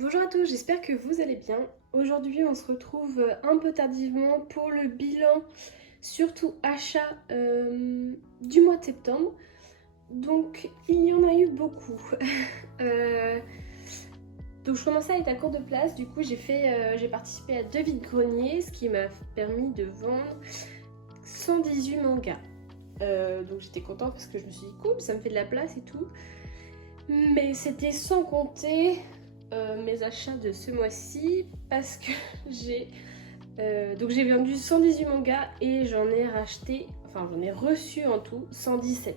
Bonjour à tous, j'espère que vous allez bien. Aujourd'hui on se retrouve un peu tardivement pour le bilan, surtout achat du mois de septembre. Donc il y en a eu beaucoup. Euh, donc je commençais à être à court de place, du coup j'ai participé à 2 vides-greniers, ce qui m'a permis de vendre 118 mangas. Donc j'étais contente parce que je me suis dit cool, ça me fait de la place et tout. Mais c'était sans compter mes achats de ce mois-ci parce que j'ai vendu 118 mangas et j'en ai reçu en tout 117.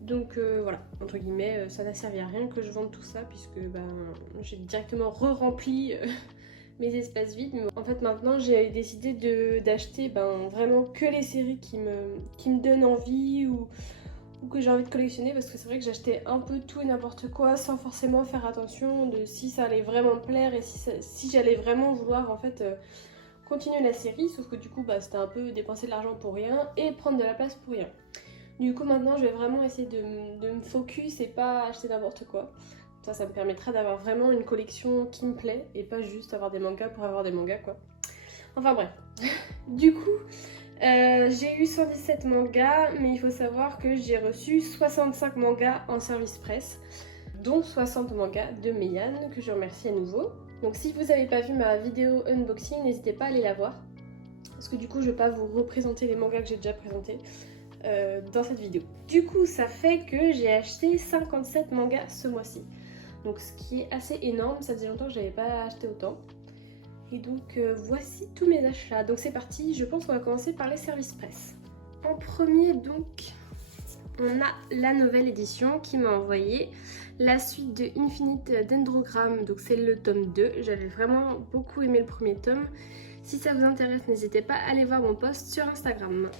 Donc voilà, entre guillemets, ça n'a servi à rien que je vende tout ça puisque j'ai directement re-rempli mes espaces vides. Mais en fait maintenant j'ai décidé d'acheter vraiment que les séries qui me donnent envie ou que j'ai envie de collectionner, parce que c'est vrai que j'achetais un peu tout et n'importe quoi sans forcément faire attention de si ça allait vraiment me plaire et si j'allais vraiment vouloir en fait continuer la série, sauf que du coup c'était un peu dépenser de l'argent pour rien et prendre de la place pour rien. Du coup maintenant je vais vraiment essayer de me focus et pas acheter n'importe quoi. Ça me permettra d'avoir vraiment une collection qui me plaît et pas juste avoir des mangas pour avoir des mangas quoi. Enfin bref. Du coup, j'ai eu 117 mangas, mais il faut savoir que j'ai reçu 65 mangas en service presse, dont 60 mangas de Meian, que je remercie à nouveau. Donc si vous n'avez pas vu ma vidéo unboxing, n'hésitez pas à aller la voir, parce que du coup je ne vais pas vous représenter les mangas que j'ai déjà présentés dans cette vidéo. Du coup ça fait que j'ai acheté 57 mangas ce mois-ci, donc ce qui est assez énorme, ça faisait longtemps que je n'avais pas acheté autant. Et donc voici tous mes achats. Donc c'est parti, je pense qu'on va commencer par les services presse. En premier donc, on a la nouvelle édition qui m'a envoyé la suite de Infinite Dendrogram. Donc c'est le tome 2, j'avais vraiment beaucoup aimé le premier tome. Si ça vous intéresse, n'hésitez pas à aller voir mon post sur Instagram.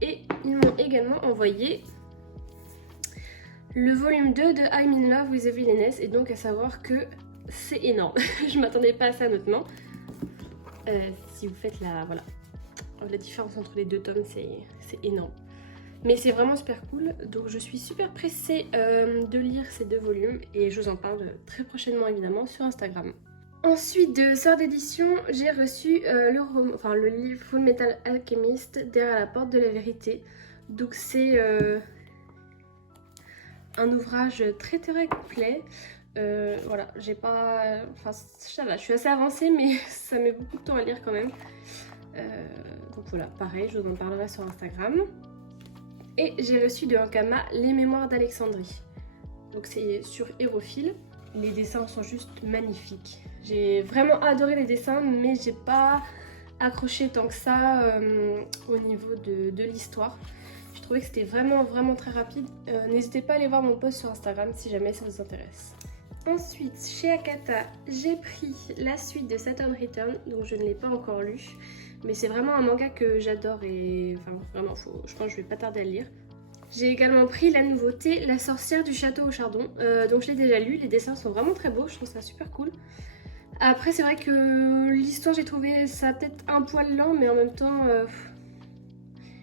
Et ils m'ont également envoyé le volume 2 de I'm in Love with the Villainess. Et donc à savoir que c'est énorme. Je m'attendais pas à ça honnêtement. Si vous faites la différence entre les deux tomes, c'est énorme. Mais c'est vraiment super cool, donc je suis super pressée de lire ces 2 volumes et je vous en parle très prochainement évidemment sur Instagram. Ensuite de sort d'édition, j'ai reçu le livre Full Metal Alchemist, Derrière la porte de la vérité. Donc c'est un ouvrage très très complet. Voilà, j'ai pas... Enfin, ça va, je suis assez avancée, mais ça met beaucoup de temps à lire quand même. Donc voilà, pareil, je vous en parlerai sur Instagram. Et j'ai reçu de Ankama Les Mémoires d'Alexandrie. Donc c'est sur Hérophile. Les dessins sont juste magnifiques. J'ai vraiment adoré les dessins, mais j'ai pas accroché tant que ça au niveau de l'histoire. Je trouvais que c'était vraiment très rapide. N'hésitez pas à aller voir mon post sur Instagram si jamais ça vous intéresse. Ensuite, chez Akata, j'ai pris la suite de Saturn Return, donc je ne l'ai pas encore lu. Mais c'est vraiment un manga que j'adore et vraiment, je pense que je vais pas tarder à le lire. J'ai également pris la nouveauté, La sorcière du château au chardon. Donc je l'ai déjà lu, les dessins sont vraiment très beaux, je trouve ça super cool. Après c'est vrai que l'histoire j'ai trouvé ça peut-être un poil lent, mais en même temps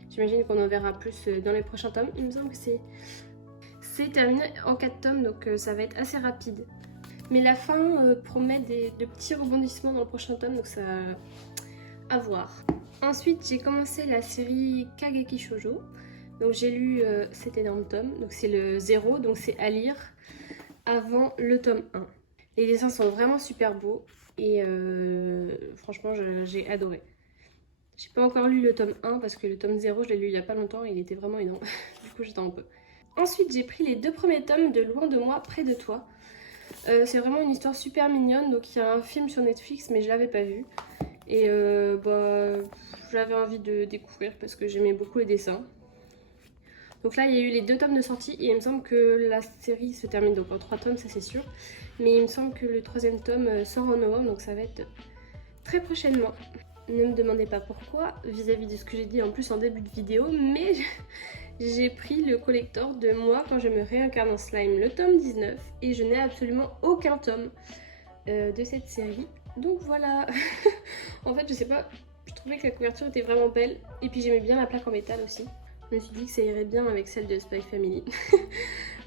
j'imagine qu'on en verra plus dans les prochains tomes. Il me semble que c'est terminé en 4 tomes, donc ça va être assez rapide. Mais la fin promet de petits rebondissements dans le prochain tome, donc ça à voir. Ensuite j'ai commencé la série Kageki Shoujo. Donc j'ai lu cet énorme tome, donc c'est le 0, donc c'est à lire avant le tome 1. Les dessins sont vraiment super beaux et franchement j'ai adoré. J'ai pas encore lu le tome 1 parce que le tome 0 je l'ai lu il y a pas longtemps et il était vraiment énorme, du coup j'attends un peu. Ensuite j'ai pris les 2 premiers tomes de Loin de moi, près de toi. C'est vraiment une histoire super mignonne, donc il y a un film sur Netflix mais je l'avais pas vu. Et j'avais envie de découvrir parce que j'aimais beaucoup les dessins. Donc là il y a eu les 2 tomes de sortie et il me semble que la série se termine donc en 3 tomes, ça c'est sûr. Mais il me semble que le 3e tome sort en novembre, donc ça va être très prochainement. Ne me demandez pas pourquoi vis-à-vis de ce que j'ai dit en plus en début de vidéo, mais j'ai pris le collector de Moi quand je me réincarne en slime, le tome 19, et je n'ai absolument aucun tome de cette série. Donc voilà. En fait je sais pas, je trouvais que la couverture était vraiment belle et puis j'aimais bien la plaque en métal aussi. Je me suis dit que ça irait bien avec celle de Spy Family.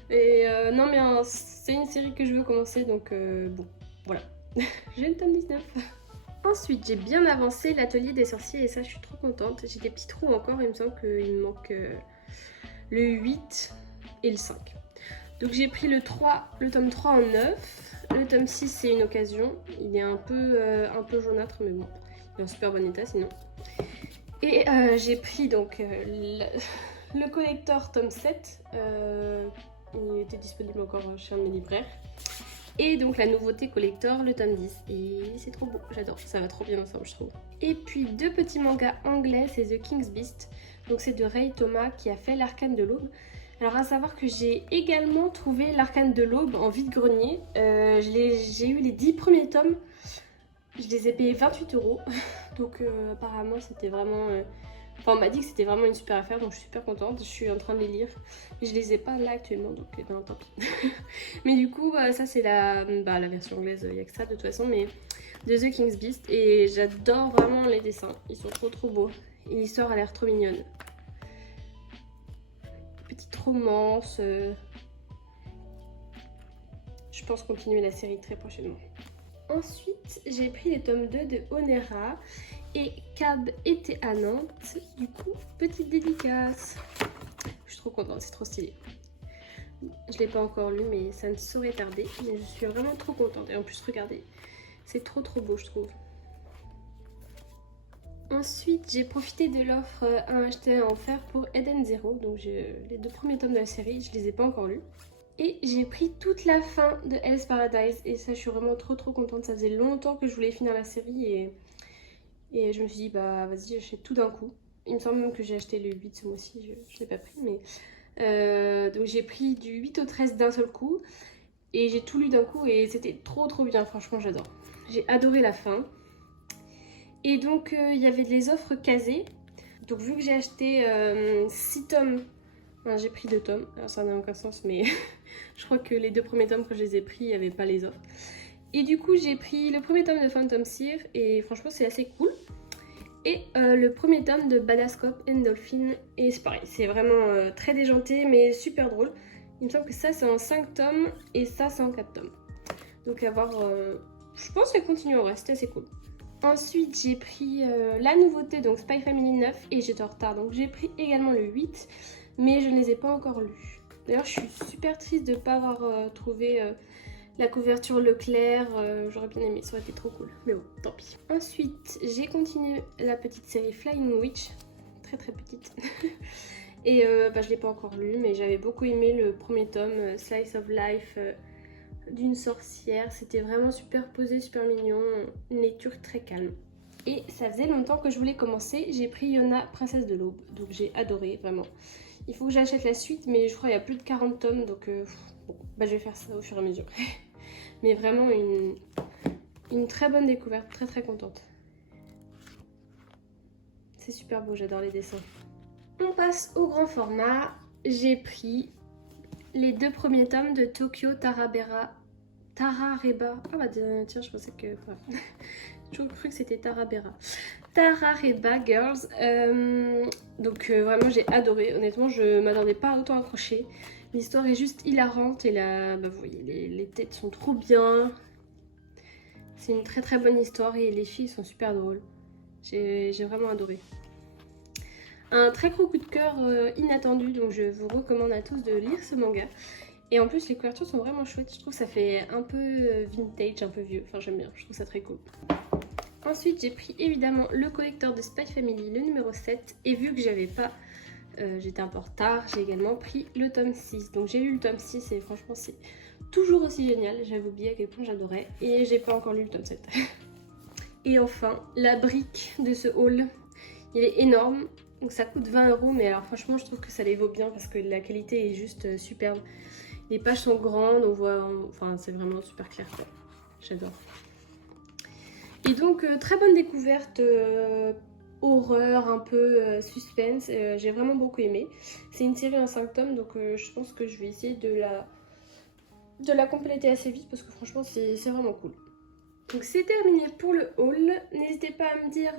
Et non mais c'est une série que je veux commencer, donc bon, voilà. J'ai le tome 19. Ensuite, j'ai bien avancé l'atelier des sorciers et ça, je suis trop contente. J'ai des petits trous encore, il me semble qu'il me manque le 8 et le 5. Donc j'ai pris le tome 3 en 9. Le tome 6, c'est une occasion. Il est un peu jaunâtre, mais bon, il est en super bon état sinon. Et j'ai pris donc le collector tome 7. Il était disponible encore chez un de mes libraires. Et donc la nouveauté collector, le tome 10. Et c'est trop beau, j'adore, ça va trop bien ensemble je trouve. Et puis deux petits mangas anglais, c'est The King's Beast. Donc c'est de Ray Thomas qui a fait l'Arcane de l'Aube. Alors à savoir que j'ai également trouvé l'Arcane de l'Aube en vide-grenier. J'ai eu les 10 premiers tomes. Je les ai payés 28 €. Donc apparemment c'était vraiment... Enfin, on m'a dit que c'était vraiment une super affaire, donc je suis super contente. Je suis en train de les lire. Mais je les ai pas là actuellement, donc ben, tant pis. Mais du coup, ça c'est la version anglaise, il n'y a que ça de toute façon, mais de The King's Beast. Et j'adore vraiment les dessins, ils sont trop beaux. Et l'histoire a l'air trop mignonne. Petite romance. Je pense continuer la série très prochainement. Ensuite, j'ai pris les tomes 2 de Onera et Cab était à Nantes. Du coup, petite dédicace. Je suis trop contente, c'est trop stylé. Je ne l'ai pas encore lu, mais ça ne saurait tarder. Mais je suis vraiment trop contente. Et en plus, regardez, c'est trop beau, je trouve. Ensuite, j'ai profité de l'offre à acheter à en faire pour Eden Zero. Donc, j'ai les 2 premiers tomes de la série, je les ai pas encore lus. Et j'ai pris toute la fin de Hell's Paradise et ça je suis vraiment trop contente. Ça faisait longtemps que je voulais finir la série et je me suis dit bah vas-y j'achète tout d'un coup. Il me semble même que j'ai acheté le 8 ce mois-ci, je ne l'ai pas pris mais... donc j'ai pris du 8 au 13 d'un seul coup et j'ai tout lu d'un coup et c'était trop bien, franchement j'adore. J'ai adoré la fin. Et donc il y avait des offres casées. Donc vu que j'ai acheté 6 tomes, enfin, j'ai pris 2 tomes, alors ça n'a aucun sens mais... Je crois que les 2 premiers tomes, quand je les ai pris, il n'y avait pas les offres. Et du coup, j'ai pris le premier tome de Phantom Seer et franchement, c'est assez cool. Et le premier tome de Badass Cop and Dolphin. Et c'est pareil, c'est vraiment très déjanté, mais super drôle. Il me semble que ça, c'est en 5 tomes et ça, c'est en 4 tomes. Donc à voir, je pense qu'elle continuera, c'était assez cool. Ensuite, j'ai pris la nouveauté, donc Spy Family 9, et j'étais en retard. Donc j'ai pris également le 8, mais je ne les ai pas encore lus. D'ailleurs, je suis super triste de ne pas avoir trouvé la couverture Leclerc. J'aurais bien aimé, ça aurait été trop cool. Mais bon, tant pis. Ensuite, j'ai continué la petite série Flying Witch. Très petite. Et je ne l'ai pas encore lu, mais j'avais beaucoup aimé le premier tome, Slice of Life d'une sorcière. C'était vraiment super posé, super mignon. Une lecture très calme. Et ça faisait longtemps que je voulais commencer. J'ai pris Yona, Princesse de l'Aube. Donc j'ai adoré, vraiment. Il faut que j'achète la suite, mais je crois qu'il y a plus de 40 tomes, donc bon, je vais faire ça au fur et à mesure. Mais vraiment une très bonne découverte, très contente. C'est super beau, j'adore les dessins. On passe au grand format. J'ai pris les 2 premiers tomes de Tokyo Tarareba. Ah bah tiens, je pensais que... Ouais. J'ai toujours cru que c'était Tarareba. Tarareba Girls. Donc vraiment j'ai adoré. Honnêtement je m'attendais pas à autant accrocher. L'histoire est juste hilarante et là vous voyez les têtes sont trop bien. C'est une très bonne histoire et les filles sont super drôles. J'ai vraiment adoré. Un très gros coup de cœur inattendu, donc je vous recommande à tous de lire ce manga. Et en plus les couvertures sont vraiment chouettes. Je trouve que ça fait un peu vintage, un peu vieux. Enfin j'aime bien, je trouve ça très cool. Ensuite, j'ai pris évidemment le collector de Spy Family, le numéro 7. Et vu que j'avais pas, j'étais un peu en retard, j'ai également pris le tome 6. Donc j'ai lu le tome 6 et franchement c'est toujours aussi génial. J'avais oublié à quel point j'adorais. Et j'ai pas encore lu le tome 7. Et enfin, la brique de ce haul. Il est énorme. Donc ça coûte 20 €. Mais alors franchement, je trouve que ça les vaut bien parce que la qualité est juste superbe. Les pages sont grandes, on voit... Enfin, c'est vraiment super clair. J'adore. Et donc très bonne découverte, horreur, un peu suspense, j'ai vraiment beaucoup aimé. C'est une série en 5 tomes donc je pense que je vais essayer de la compléter assez vite parce que franchement c'est vraiment cool. Donc c'est terminé pour le haul. N'hésitez pas à me dire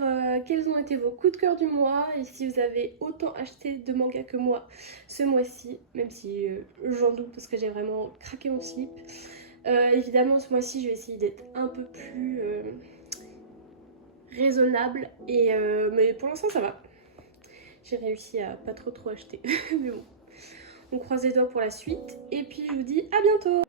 quels ont été vos coups de cœur du mois et si vous avez autant acheté de mangas que moi ce mois-ci, même si j'en doute parce que j'ai vraiment craqué mon slip. Évidemment ce mois-ci je vais essayer d'être un peu plus raisonnable mais pour l'instant ça va. J'ai réussi à pas trop acheter mais bon. On croise les doigts pour la suite et puis je vous dis à bientôt.